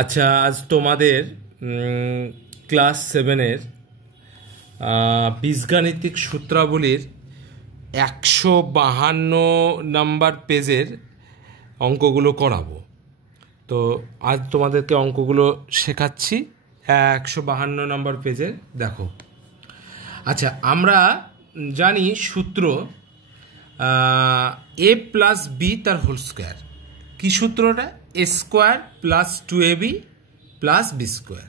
আচ্ছা, আজ তোমাদের ক্লাস 7-এর বীজগাণিতিক সূত্রাবলীর 152 নাম্বার পেজের অঙ্কগুলো করাবো। তো আজ তোমাদেরকে অঙ্কগুলো শেখাচ্ছি 152 নাম্বার পেজে। দেখো, আচ্ছা, আমরা জানি সূত্র a প্লাস বি তার হোল স্কোয়ার। কী সূত্রটা? A square plus 2ab plus B square.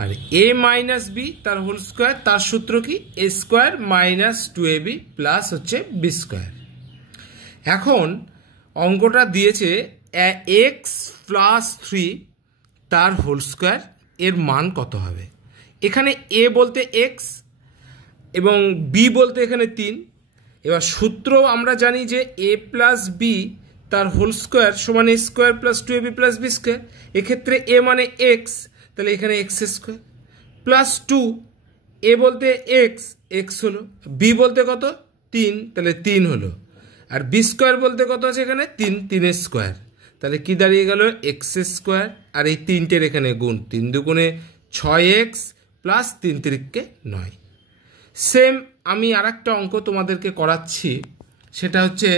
আর এ মাইনাস বি তার হোল স্কোয়ার, তার সূত্র কি? A square minus 2ab plus হচ্ছে বি স্কোয়ার। এখন অঙ্কটা দিয়েছে এক্স প্লাস 3 তার হোল স্কোয়ার, এর মান কত হবে? এখানে এ বলতে এক্স এবং বি বলতে এখানে 3। এবার সূত্র আমরা জানি যে এ প্লাস বি তার হোল স্কোয়ার সমান A square plus 2ab plus B square. এক্ষেত্রে এ মানে এক্স, তাহলে এখানে এক্স স্কোয়ার প্লাস 2। এ বলতে এক্স, এক্স হলো। বি বলতে কত? 3, তাহলে 3 হলো। আর বি স্কোয়ার বলতে কত আছে এখানে? 3, 3 স্কোয়ার। তাহলে কি দাঁড়িয়ে গেল? X square. আর এই 3টের এখানে গুণ, 3 দুগুণে 6x প্লাস 3 তিরিকে 9। সেম আমি আর একটা অঙ্ক তোমাদেরকে করাচ্ছি, সেটা হচ্ছে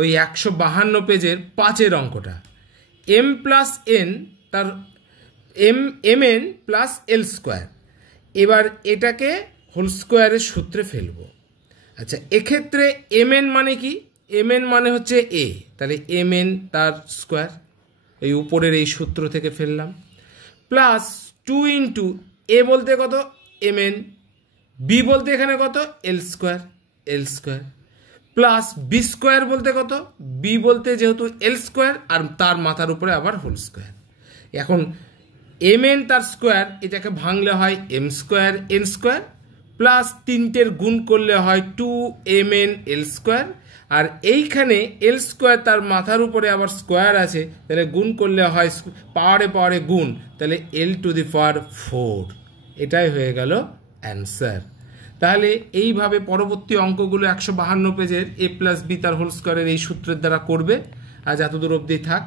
ওই 152 পেজের 5-এর অঙ্কটা। এম প্লাস এন তার M N plus L square. এবার এটাকে হোল স্কোয়ারের সূত্রে ফেলবো। আচ্ছা, এক্ষেত্রে এম এন মানে কি? এম এন মানে হচ্ছে এ, তাহলে এম এন তার স্কোয়ার এই উপরের এই সূত্র থেকে ফেললাম, প্লাস 2 ইন্টু এ বলতে কত? M N. বি বলতে এখানে কত? এল স্কোয়ার, এল স্কোয়ার। প্লাস বি স্কোয়ার বলতে কত? বি বলতে যেহেতু এল স্কোয়ার আর তার মাথার উপরে আবার হোল স্কোয়ার। এখন এম এন তার স্কোয়ার, এটাকে ভাঙলে হয় M square N square, plus 3টের গুণ করলে হয় 2mn এল স্কোয়ার। আর এইখানে এল স্কোয়ার তার মাথার উপরে আবার স্কোয়ার আছে, তাহলে গুণ করলে হয় পাওয়ারে পাওয়ারে গুণ, তাহলে এল টু দি পাওয়ার 4। এটাই হয়ে গেল অ্যান্সার। তাহলে এইভাবে পরবর্তী অঙ্কগুলো 152 পেজের এ প্লাস বি তার হোল স্কোয়ারের এই সূত্রের দ্বারা করবে। আজ এতদূর অবধি থাক।